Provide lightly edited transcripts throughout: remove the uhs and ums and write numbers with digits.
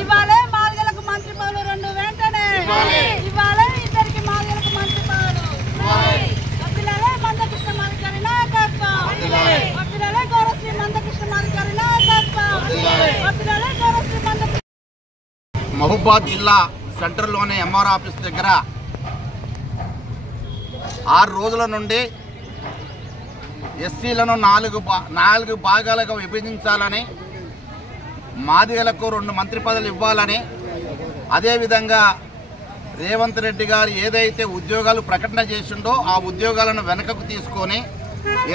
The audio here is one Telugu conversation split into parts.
ఇవాళే మాదిగలకు మంత్రి పదవులు 2 వెంటనే ఇవాళే ఇద్దరికి మాదిగలకు మంత్రి పదవులు వదిలాలే మందకృష్ణ మాదిగారి నాయకత్వం వదిలాలే గౌరవశ్రీ మందకృష్ణ మాదిగారి నాయకత్వం వదిలాలే గౌరవశ్రీ మందకృష్ణ. మహబూబాద్ జిల్లా సెంటర్లోని ఎంఆర్ ఆఫీస్ దగ్గర 6 రోజుల నుండి ఎస్సీలను 4 భాగాలుగా విభజించాలని, మాదిగలకు 2 మంత్రి పదవులు ఇవ్వాలని, అదేవిధంగా రేవంత్ రెడ్డి గారు ఏదైతే ఉద్యోగాలు ప్రకటన చేసిండో ఆ ఉద్యోగాలను వెనకకు తీసుకొని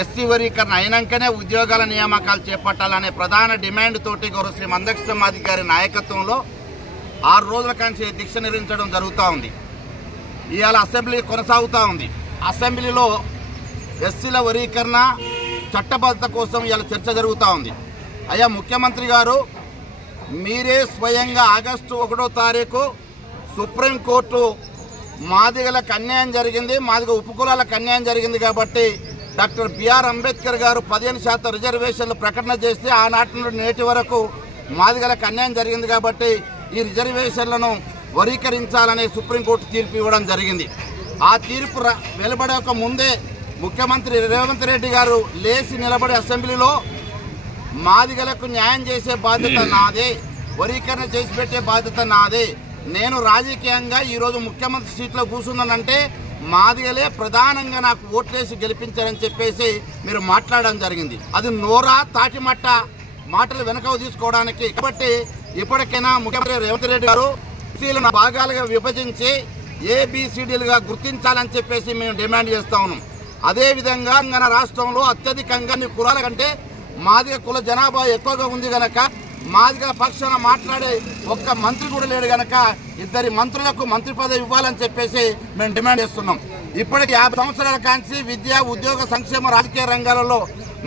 ఎస్సీ వర్గీకరణ అయినాకనే ఉద్యోగాల నియామకాలు చేపట్టాలనే ప్రధాన డిమాండ్ తోటి గౌరవశ్రీ మందకృష్ణ మాదిగ గారి నాయకత్వంలో 6 రోజుల కంచి దీక్ష నిర్వహించడం జరుగుతూ ఉంది. ఇవాళ అసెంబ్లీ కొనసాగుతూ ఉంది. అసెంబ్లీలో ఎస్సీల వర్గీకరణ చట్టబద్ధత కోసం ఇవాళ చర్చ జరుగుతూ ఉంది. అయ్యా ముఖ్యమంత్రి గారు, మీరే స్వయంగా ఆగస్టు 1వ తారీఖు సుప్రీంకోర్టు మాదిగలకు అన్యాయం జరిగింది, మాదిగ ఉపకులాలకు అన్యాయం జరిగింది కాబట్టి డాక్టర్ బిఆర్ అంబేద్కర్ గారు 15% రిజర్వేషన్లు ప్రకటన చేస్తే ఆనాటి నుండి నేటి వరకు మాదిగలకు అన్యాయం జరిగింది కాబట్టి ఈ రిజర్వేషన్లను వర్గీకరించాలని సుప్రీంకోర్టు తీర్పు ఇవ్వడం జరిగింది. ఆ తీర్పు వెలువడక ముందే ముఖ్యమంత్రి రేవంత్ రెడ్డి గారు లేచి నిలబడి అసెంబ్లీలో మాదిగలకు న్యాయం చేసే బాధ్యత నాదే, వర్గీకరణ చేసి పెట్టే బాధ్యత నాదే, నేను రాజకీయంగా ఈరోజు ముఖ్యమంత్రి సీట్లో కూర్చున్నానంటే మాదిగలే ప్రధానంగా నాకు ఓట్లేసి గెలిపించారని చెప్పేసి మీరు మాట్లాడడం జరిగింది. అది నోరా తాటిమట్ట మాటలు వెనకకు తీసుకోవడానికి. కాబట్టి ఇప్పటికైనా ముఖ్యమంత్రి రేవంత్ రెడ్డి గారు ఎస్సీలను భాగాలుగా విభజించి ABCDలుగా గుర్తించాలని చెప్పేసి మేము డిమాండ్ చేస్తా ఉన్నాం. అదేవిధంగా మన రాష్ట్రంలో అత్యధికంగా కులాల కంటే మాదిగ కుల జనాభా ఎక్కువగా ఉంది కనుక మాదిగ పక్షాన మాట్లాడే ఒక్క మంత్రి కూడా లేడు కనుక 2 మంత్రులకు మంత్రి పదవి ఇవ్వాలని చెప్పేసి మేము డిమాండ్ చేస్తున్నాం. ఇప్పటికి 50 సంవత్సరాల కాంచి విద్య, ఉద్యోగ, సంక్షేమ, రాజకీయ రంగాలలో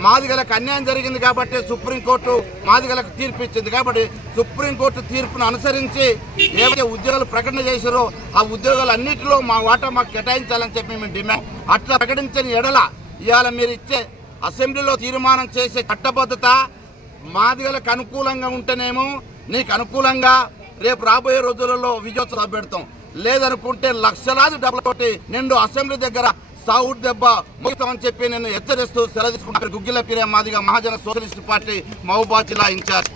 మాదిగలకు అన్యాయం జరిగింది కాబట్టి సుప్రీంకోర్టు మాదిగలకు తీర్పు ఇచ్చింది. కాబట్టి సుప్రీంకోర్టు తీర్పును అనుసరించి ఏవైతే ఉద్యోగాలు ప్రకటన చేశారో ఆ ఉద్యోగాలన్నింటిలో మా వాటా మాకు కేటాయించాలని చెప్పి మేము డిమాండ్. అట్లా ప్రకటించని ఎడల ఇవాళ మీరు ఇచ్చే అసెంబ్లీలో తీర్మానం చేసే చట్టబద్ధత మాదిగలకు అనుకూలంగా ఉంటేనేమో నీకు అనుకూలంగా రేపు రాబోయే రోజులలో విజయోత్సవం పెడతాం, లేదనుకుంటే లక్షలాది డబ్బులతోటి నిండు అసెంబ్లీ దగ్గర సావుడ్ దెబ్బ ముగిస్తామని చెప్పి నేను హెచ్చరిస్తూ సెలవు తీసుకుంటాను. గుగ్గిల పీరే మాదిగ మహాజన సోషలిస్ట్ పార్టీ మహబూబాద్ జిల్లా ఇన్ఛార్జ్.